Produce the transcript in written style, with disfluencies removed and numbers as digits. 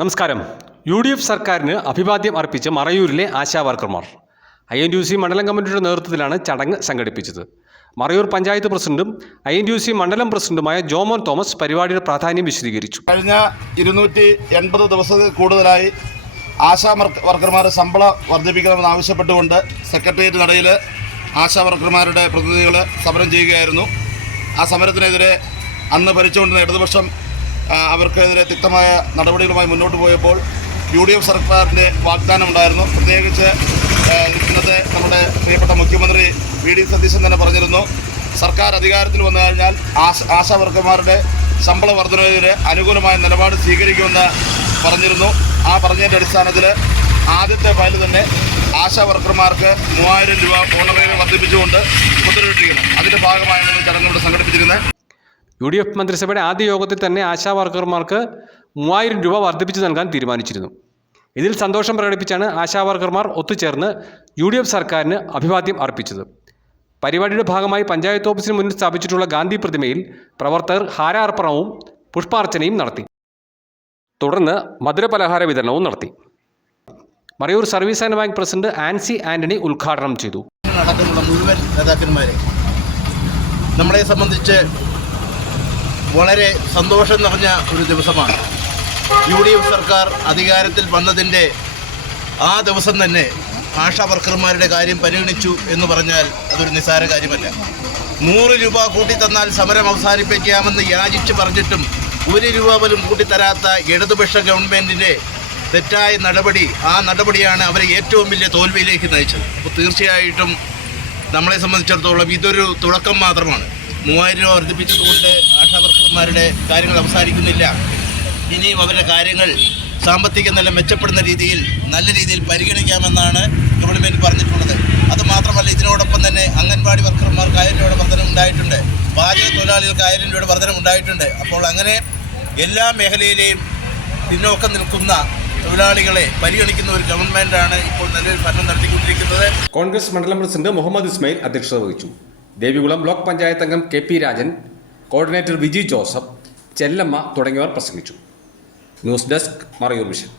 നമസ്കാരം. UDF സർക്കാരിന് അഭിവാദ്യം അർപ്പിച്ച് മറയൂരിലെ ആശാവർക്കർമാർ INTUC മണ്ഡലം കമ്മിറ്റിയുടെ നേതൃത്വത്തിലാണ് ചടങ്ങ് സംഘടിപ്പിച്ചത്. മറയൂർ പഞ്ചായത്ത് പ്രസിഡന്റും INTUC മണ്ഡലം പ്രസിഡന്റുമായ ജോമോൻ തോമസ് പരിപാടിയുടെ പ്രാധാന്യം വിശദീകരിച്ചു. കഴിഞ്ഞ 280 ദിവസത്തിൽ കൂടുതലായി ആശാ വർക്കർമാരുടെ ശമ്പളം വർദ്ധിപ്പിക്കണമെന്ന് ആവശ്യപ്പെട്ടുകൊണ്ട് സെക്രട്ടേറിയറ്റ് നടയിൽ ആശാ വർക്കർമാരുടെ പ്രതിനിധികൾ സമരം ചെയ്യുകയായിരുന്നു. ആ സമരത്തിനെതിരെ അന്ന് ഭരിച്ചുകൊണ്ടിരുന്ന ഇടതുപക്ഷം അവർക്കെതിരെ തിക്തമായ നടപടികളുമായി മുന്നോട്ട് പോയപ്പോൾ UDF സർക്കാരിൻ്റെ വാഗ്ദാനം ഉണ്ടായിരുന്നു. പ്രത്യേകിച്ച് ഇന്നത്തെ നമ്മുടെ പ്രിയപ്പെട്ട മുഖ്യമന്ത്രി VD സതീശൻ തന്നെ പറഞ്ഞിരുന്നു, സർക്കാർ അധികാരത്തിൽ വന്നു കഴിഞ്ഞാൽ ആശാ വർക്കർമാരുടെ ശമ്പള വർധനവിനെതിരെ അനുകൂലമായ നിലപാട് സ്വീകരിക്കുമെന്ന് പറഞ്ഞിരുന്നു. ആ പറഞ്ഞതിൻ്റെ അടിസ്ഥാനത്തിൽ ആദ്യത്തെ ഫയൽ തന്നെ ആശാ വർക്കർമാർക്ക് 3000 രൂപ ഓണറേറിയം വർദ്ധിപ്പിച്ചുകൊണ്ട് ഉത്തരവിട്ടിരിക്കുന്നു. അതിൻ്റെ ഭാഗമായാണ് ചടങ്ങുകൾ സംഘടിപ്പിച്ചിരുന്നത്. UDF മന്ത്രിസഭയുടെ ആദ്യ യോഗത്തിൽ തന്നെ ആശാ വർക്കർമാർക്ക് 3000 രൂപ വർദ്ധിപ്പിച്ചു നൽകാൻ തീരുമാനിച്ചിരുന്നു. ഇതിൽ സന്തോഷം പ്രകടിപ്പിച്ചാണ് ആശാ വർക്കർമാർ ഒത്തുചേർന്ന് UDF സർക്കാരിന് അഭിവാദ്യം അർപ്പിച്ചത്. പരിപാടിയുടെ ഭാഗമായി പഞ്ചായത്ത് ഓഫീസിന് മുന്നിൽ സ്ഥാപിച്ചിട്ടുള്ള ഗാന്ധി പ്രതിമയിൽ പ്രവർത്തകർ ഹാരാർപ്പണവും പുഷ്പാർച്ചനയും നടത്തി. തുടർന്ന് മധുരപലഹാര വിതരണവും നടത്തി. Marayur service and bank president Ancy Antony ഉദ്ഘാടനം ചെയ്തു. നടക്കുന്ന മുഴുവൻ നേതാക്കന്മാരെ നമ്മളെ സംബന്ധിച്ച് വളരെ സന്തോഷം നിറഞ്ഞ ഒരു ദിവസമാണ്. UDF സർക്കാർ അധികാരത്തിൽ വന്നതിൻ്റെ ആ ദിവസം തന്നെ ആശാ വർക്കർമാരുടെ കാര്യം പരിഗണിച്ചു എന്ന് പറഞ്ഞാൽ അതൊരു നിസ്സാര കാര്യമല്ല. 100 രൂപ കൂട്ടിത്തന്നാൽ സമരം അവസാനിപ്പിക്കാമെന്ന് യാചിച്ച് പറഞ്ഞിട്ടും 1 രൂപ പോലും കൂട്ടിത്തരാത്ത ഇടതുപക്ഷ ഗവൺമെൻറ്റിൻ്റെ തെറ്റായ നടപടി, ആ നടപടിയാണ് അവരെ ഏറ്റവും വലിയ തോൽവിയിലേക്ക് നയിച്ചത്. അപ്പോൾ തീർച്ചയായിട്ടും നമ്മളെ സംബന്ധിച്ചിടത്തോളം ഇതൊരു തുടക്കം മാത്രമാണ്. 3000 രൂപ വർദ്ധിപ്പിച്ചതുകൊണ്ട് ആശാ വർക്കർമാരുടെ കാര്യങ്ങൾ അവസാനിക്കുന്നില്ല. ഇനിയും അവരുടെ കാര്യങ്ങൾ സാമ്പത്തിക നില മെച്ചപ്പെടുന്ന രീതിയിൽ നല്ല രീതിയിൽ പരിഗണിക്കാമെന്നാണ് ഗവൺമെൻറ് പറഞ്ഞിട്ടുള്ളത്. അതുമാത്രമല്ല, ഇതിനോടൊപ്പം തന്നെ അംഗൻവാടി വർക്കർമാർക്ക് 1000 രൂപയുടെ വർധനം ഉണ്ടായിട്ടുണ്ട്, പാചക തൊഴിലാളികൾക്ക് 1000 രൂപയുടെ വർധനം ഉണ്ടായിട്ടുണ്ട്. അപ്പോൾ അങ്ങനെ എല്ലാ മേഖലയിലെയും പിന്നോക്കം നിൽക്കുന്ന തൊഴിലാളികളെ പരിഗണിക്കുന്ന ഒരു ഗവൺമെൻറ്റാണ് ഇപ്പോൾ നല്ലൊരു ഭരണം നടത്തിക്കൊണ്ടിരിക്കുന്നത്. കോൺഗ്രസ് മണ്ഡലം പ്രസിഡന്റ് മുഹമ്മദ് ഇസ്മായിൽ അധ്യക്ഷത വഹിച്ചു. ദേവികുളം ബ്ലോക്ക് പഞ്ചായത്ത് അംഗം KP രാജൻ, കോർഡിനേറ്റർ വിജി ജോസഫ്, ചെല്ലമ്മ തുടങ്ങിയവർ പ്രസംഗിച്ചു. News desk, Marayur vision.